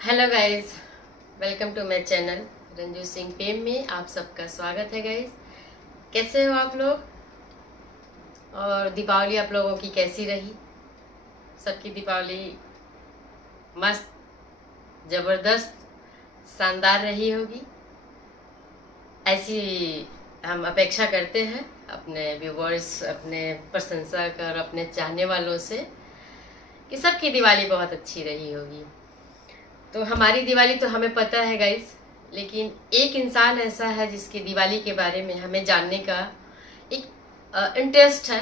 Hello guys, welcome to my channel Ranju Singh पेम में आप सबका स्वागत है गाइस। कैसे हो आप लोग? और दीपावली आप लोगों की कैसी रही? सबकी दीपावली मस्त, ज़बरदस्त, शानदार रही होगी। ऐसी हम अपेक्षा करते हैं अपने व्यूवर्स, अपने प्रशंसक और अपने चाहने वालों से कि सबकी दिवाली बहुत अच्छी रही होगी। तो हमारी दिवाली तो हमें पता है गाइस, लेकिन एक इंसान ऐसा है जिसकी दिवाली के बारे में हमें जानने का एक इंटरेस्ट है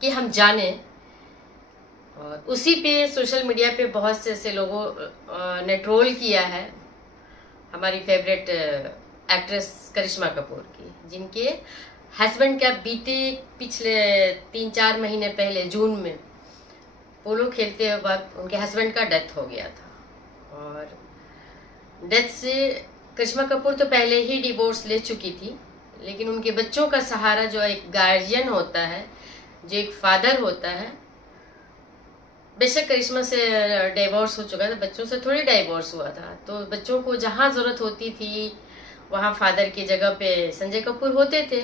कि हम जाने। और उसी पे सोशल मीडिया पे बहुत से ऐसे लोगों ने ट्रोल किया है हमारी फेवरेट एक्ट्रेस करिश्मा कपूर की, जिनके हस्बैंड का बीते पिछले 3-4 महीने पहले जून में पोलो खेलते वक्त उनके हस्बैंड का डेथ हो गया था। और डेथ से करिश्मा कपूर तो पहले ही डिवोर्स ले चुकी थी, लेकिन उनके बच्चों का सहारा जो एक गार्जियन होता है, जो एक फादर होता है, बेशक करिश्मा से डिवोर्स हो चुका था, बच्चों से थोड़ी डिवोर्स हुआ था, तो बच्चों को जहाँ ज़रूरत होती थी वहाँ फादर की जगह पे संजय कपूर होते थे।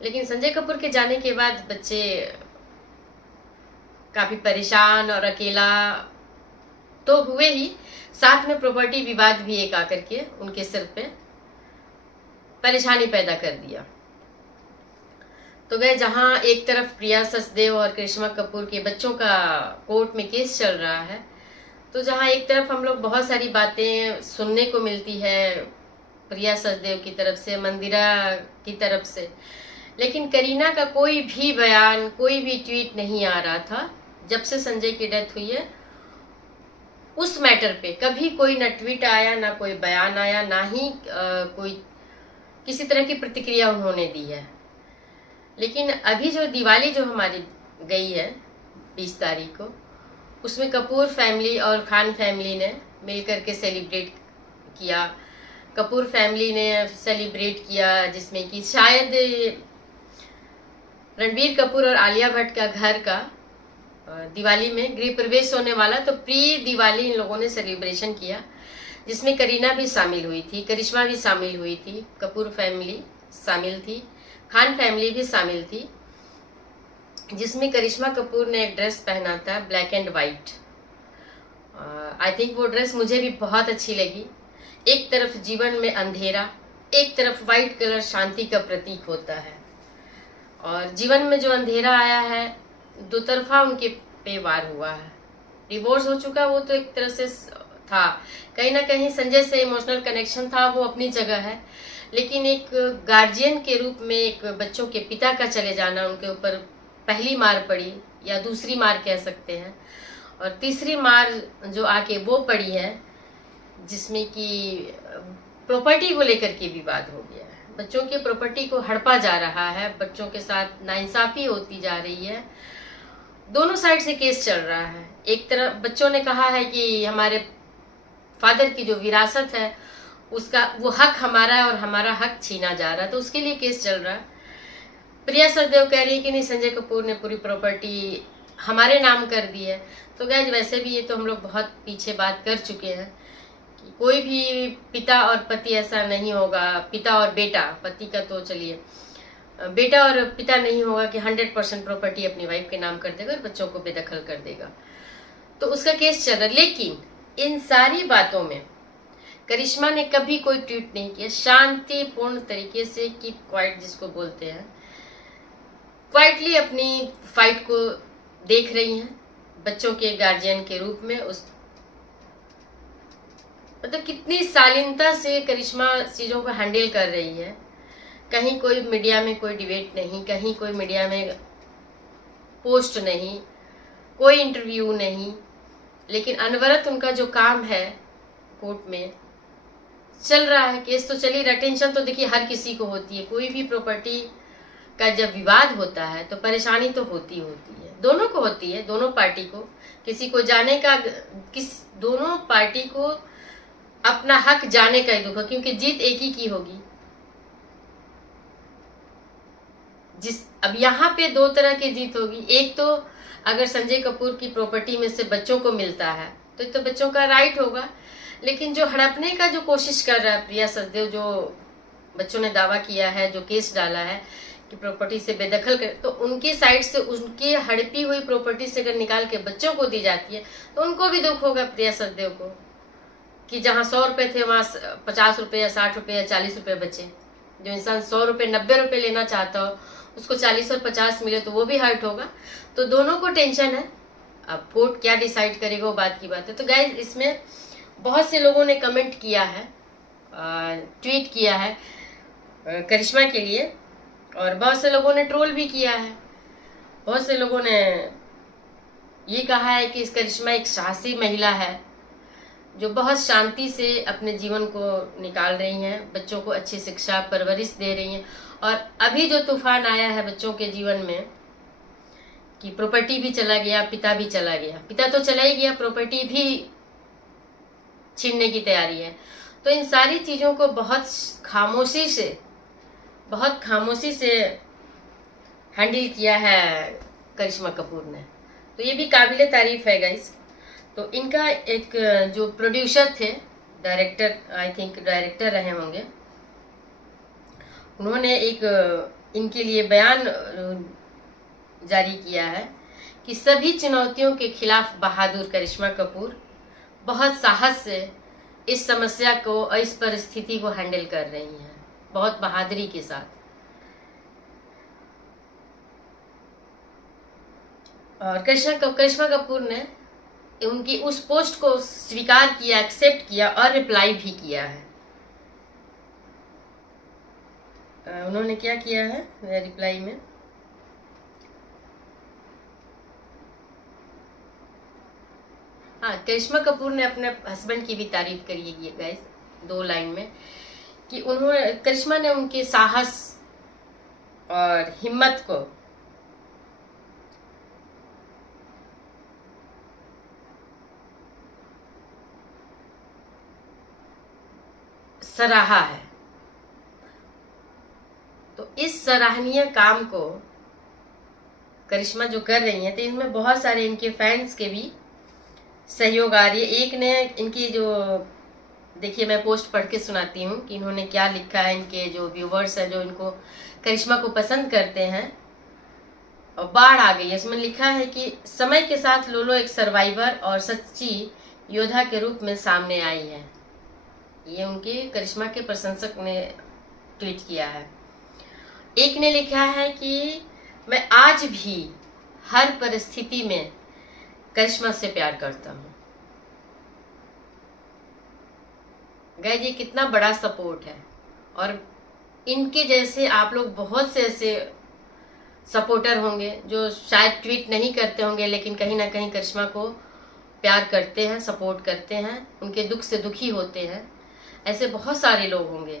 लेकिन संजय कपूर के जाने के बाद बच्चे काफ़ी परेशान और अकेला तो हुए ही, साथ में प्रॉपर्टी विवाद भी एक आकर के उनके सिर पे परेशानी पैदा कर दिया। तो गए जहां एक तरफ प्रिया सचदेव और करिश्मा कपूर के बच्चों का कोर्ट में केस चल रहा है, तो जहां एक तरफ हम लोग बहुत सारी बातें सुनने को मिलती है प्रिया सचदेव की तरफ से, मंदिरा की तरफ से, लेकिन करीना का कोई भी बयान, कोई भी ट्वीट नहीं आ रहा था। जब से संजय की डेथ हुई है उस मैटर पे कभी कोई न ट्वीट आया, ना कोई बयान आया, ना ही कोई किसी तरह की प्रतिक्रिया उन्होंने दी है। लेकिन अभी जो दिवाली जो हमारी गई है 20 तारीख को, उसमें कपूर फैमिली और खान फैमिली ने मिलकर के सेलिब्रेट किया। कपूर फैमिली ने सेलिब्रेट किया जिसमें कि शायद रणबीर कपूर और आलिया भट्ट का घर का दिवाली में गृह प्रवेश होने वाला, तो प्री दिवाली इन लोगों ने सेलिब्रेशन किया, जिसमें करीना भी शामिल हुई थी, करिश्मा भी शामिल हुई थी, कपूर फैमिली शामिल थी, खान फैमिली भी शामिल थी, जिसमें करिश्मा कपूर ने एक ड्रेस पहना था black and white. I think वो ड्रेस मुझे भी बहुत अच्छी लगी। एक तरफ जीवन में अंधेरा, एक तरफ वाइट कलर शांति का प्रतीक होता है, और जीवन में जो अंधेरा आया है दो तरफा उनके पे वार हुआ है। डिवोर्स हो चुका, वो तो एक तरह से था, कहीं ना कहीं संजय से इमोशनल कनेक्शन था, वो अपनी जगह है, लेकिन एक गार्जियन के रूप में एक बच्चों के पिता का चले जाना उनके ऊपर पहली मार पड़ी, या दूसरी मार कह सकते हैं, और तीसरी मार जो आके वो पड़ी है जिसमें कि प्रॉपर्टी को लेकर के विवाद हो गया है। बच्चों की प्रॉपर्टी को हड़पा जा रहा है, बच्चों के साथ नाइंसाफी होती जा रही है, दोनों साइड से केस चल रहा है। एक तरफ बच्चों ने कहा है कि हमारे फादर की जो विरासत है उसका वो हक हमारा है और हमारा हक छीना जा रहा है, तो उसके लिए केस चल रहा है। प्रिया सचदेव कह रही है कि नहीं, संजय कपूर ने पूरी प्रॉपर्टी हमारे नाम कर दी है। तो गैज वैसे भी ये तो हम लोग बहुत पीछे बात कर चुके हैं कि कोई भी पिता और पति ऐसा नहीं होगा, पिता और बेटा, पति का तो चलिए, बेटा और पिता नहीं होगा कि 100% प्रॉपर्टी अपनी वाइफ के नाम कर देगा और बच्चों को बेदखल कर देगा। तो उसका केस चल रहा है। लेकिन इन सारी बातों में करिश्मा ने कभी कोई ट्वीट नहीं किया, शांतिपूर्ण तरीके से, कीप क्वाइट जिसको बोलते हैं, क्वाइटली अपनी फाइट को देख रही हैं बच्चों के गार्जियन के रूप में। उस मतलब कितनी शालीनता से करिश्मा चीजों को हैंडल कर रही है। कहीं कोई मीडिया में कोई डिबेट नहीं, कहीं कोई मीडिया में पोस्ट नहीं, कोई इंटरव्यू नहीं, लेकिन अनवरत उनका जो काम है कोर्ट में चल रहा है, केस तो चल ही रहा। टेंशन तो देखिए हर किसी को होती है, कोई भी प्रॉपर्टी का जब विवाद होता है तो परेशानी तो होती होती है, दोनों को होती है, दोनों पार्टी को, किसी को जाने का, दोनों पार्टी को अपना हक जाने का ही दुख है, क्योंकि जीत एक ही की होगी। अब यहाँ पे दो तरह की जीत होगी। एक तो अगर संजय कपूर की प्रॉपर्टी में से बच्चों को मिलता है तो बच्चों का राइट होगा, लेकिन जो हड़पने का जो कोशिश कर रहा है प्रिया सचदेव, जो बच्चों ने दावा किया है, जो केस डाला है कि प्रॉपर्टी से बेदखल कर, तो उनकी साइड से उनकी हड़पी हुई प्रॉपर्टी से अगर निकाल के बच्चों को दी जाती है तो उनको भी दुख होगा प्रिया सचदेव को, कि जहाँ 100 रुपए थे वहां 50 रुपए या 60 रुपए या 40 रुपए बचे। जो इंसान 100 रुपए 90 रुपए लेना चाहता हो उसको 40 और 50 मिले तो वो भी हर्ट होगा। तो दोनों को टेंशन है। अब कोर्ट क्या डिसाइड करेगा वो बात की बात है। तो गाइज, इसमें बहुत से लोगों ने कमेंट किया है, ट्वीट किया है करिश्मा के लिए, और बहुत से लोगों ने ट्रोल भी किया है। बहुत से लोगों ने ये कहा है कि इस करिश्मा एक साहसी महिला है जो बहुत शांति से अपने जीवन को निकाल रही हैं, बच्चों को अच्छी शिक्षा परवरिश दे रही हैं। और अभी जो तूफान आया है बच्चों के जीवन में कि प्रॉपर्टी भी चला गया, पिता भी चला गया, पिता तो चला ही गया, प्रॉपर्टी भी छीनने की तैयारी है। तो इन सारी चीज़ों को बहुत खामोशी से हैंडल किया है करिश्मा कपूर ने। तो ये भी काबिले तारीफ है गाइस। तो इनका एक जो प्रोड्यूसर थे, डायरेक्टर, आई थिंक डायरेक्टर रहे होंगे, उन्होंने एक इनके लिए बयान जारी किया है कि सभी चुनौतियों के खिलाफ बहादुर करिश्मा कपूर बहुत साहस से इस समस्या को और इस परिस्थिति को हैंडल कर रही हैं, बहुत बहादुरी के साथ। और करिश्मा कपूर ने उनकी उस पोस्ट को स्वीकार किया, एक्सेप्ट किया और रिप्लाई भी किया है। उन्होंने क्या किया है रिप्लाई में, हाँ, करिश्मा कपूर ने अपने हस्बैंड की भी तारीफ करी है गाइस 2 लाइन में, कि उन्होंने, करिश्मा ने उनके साहस और हिम्मत को सराहा है। तो इस सराहनीय काम को करिश्मा जो कर रही हैं, तो इसमें बहुत सारे इनके फैंस के भी सहयोग आ रही है। एक ने इनकी जो, देखिए मैं पोस्ट पढ़ के सुनाती हूँ कि इन्होंने क्या लिखा है। इनके जो व्यूवर्स हैं, जो इनको करिश्मा को पसंद करते हैं, और बाढ़ आ गई है। इसमें लिखा है कि समय के साथ लोलो एक सर्वाइवर और सच्ची योद्धा के रूप में सामने आई है। ये उनके करिश्मा के प्रशंसक ने ट्वीट किया है। एक ने लिखा है कि मैं आज भी हर परिस्थिति में करिश्मा से प्यार करता हूँ। गाइस, ये कितना बड़ा सपोर्ट है। और इनके जैसे आप लोग बहुत से ऐसे सपोर्टर होंगे जो शायद ट्वीट नहीं करते होंगे, लेकिन कहीं ना कहीं करिश्मा को प्यार करते हैं, सपोर्ट करते हैं, उनके दुख से दुखी होते हैं। ऐसे बहुत सारे लोग होंगे।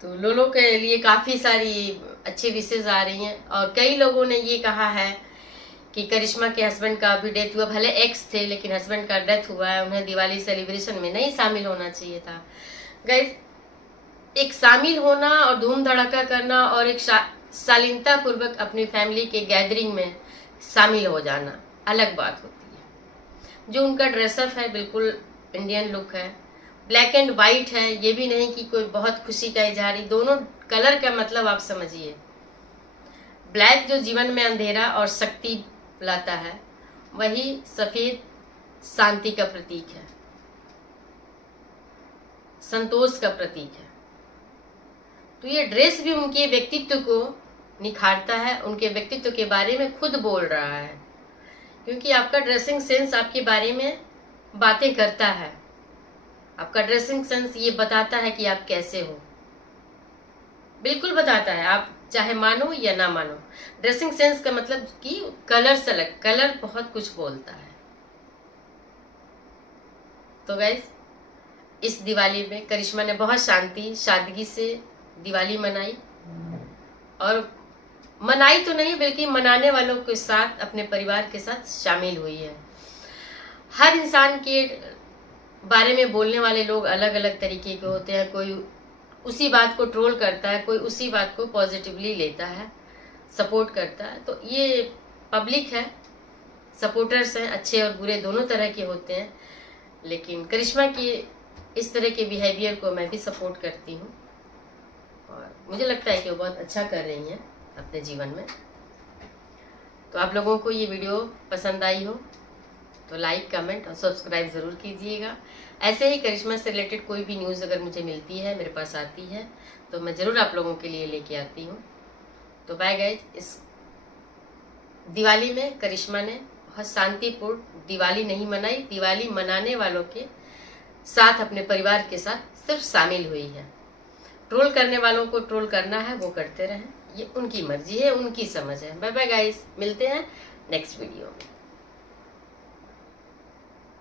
तो लोलो के लिए काफ़ी सारी अच्छी विशेष आ रही हैं। और कई लोगों ने ये कहा है कि करिश्मा के हस्बैंड का भी डेथ हुआ, भले एक्स थे लेकिन हस्बैंड का डेथ हुआ है, उन्हें दिवाली सेलिब्रेशन में नहीं शामिल होना चाहिए था। गाइस, एक शामिल होना और धूम धड़ाका करना और एक शालीनता पूर्वक अपनी फैमिली के गैदरिंग में शामिल हो जाना अलग बात होती है। जो उनका ड्रेसअप है बिल्कुल इंडियन लुक है, ब्लैक एंड वाइट है, ये भी नहीं कि कोई बहुत खुशी का इजहार। दोनों कलर का मतलब आप समझिए। ब्लैक जो जीवन में अंधेरा और शक्ति लाता है, वही सफेद शांति का प्रतीक है, संतोष का प्रतीक है। तो ये ड्रेस भी उनके व्यक्तित्व को निखारता है, उनके व्यक्तित्व के बारे में खुद बोल रहा है, क्योंकि आपका ड्रेसिंग सेंस आपके बारे में बातें करता है। आपका ड्रेसिंग सेंस ये बताता है कि आप कैसे हो, बिल्कुल बताता है, आप चाहे मानो या ना मानो। ड्रेसिंग सेंस का मतलब कि कलर सेलेक्ट, कलर बहुत कुछ बोलता है। तो गाइस, इस दिवाली में करिश्मा ने बहुत शांति सादगी से दिवाली मनाई, और मनाई तो नहीं बल्कि मनाने वालों के साथ, अपने परिवार के साथ शामिल हुई है। हर इंसान के बारे में बोलने वाले लोग अलग अलग तरीके के होते हैं। कोई उसी बात को ट्रोल करता है, कोई उसी बात को पॉजिटिवली लेता है, सपोर्ट करता है। तो ये पब्लिक है, सपोर्टर्स हैं, अच्छे और बुरे दोनों तरह के होते हैं, लेकिन करिश्मा की इस तरह के बिहेवियर को मैं भी सपोर्ट करती हूँ और मुझे लगता है कि वो बहुत अच्छा कर रही हैं अपने जीवन में। तो आप लोगों को ये वीडियो पसंद आई हो तो लाइक, कमेंट और सब्सक्राइब ज़रूर कीजिएगा। ऐसे ही करिश्मा से रिलेटेड कोई भी न्यूज़ अगर मुझे मिलती है, मेरे पास आती है, तो मैं ज़रूर आप लोगों के लिए लेके आती हूँ। तो बाय गाइज। इस दिवाली में करिश्मा ने बहुत शांतिपूर्ण दिवाली नहीं मनाई, दिवाली मनाने वालों के साथ अपने परिवार के साथ सिर्फ शामिल हुई है। ट्रोल करने वालों को ट्रोल करना है वो करते रहें, ये उनकी मर्जी है, उनकी समझ है। बाय बाय गाइस, मिलते हैं नेक्स्ट वीडियो में।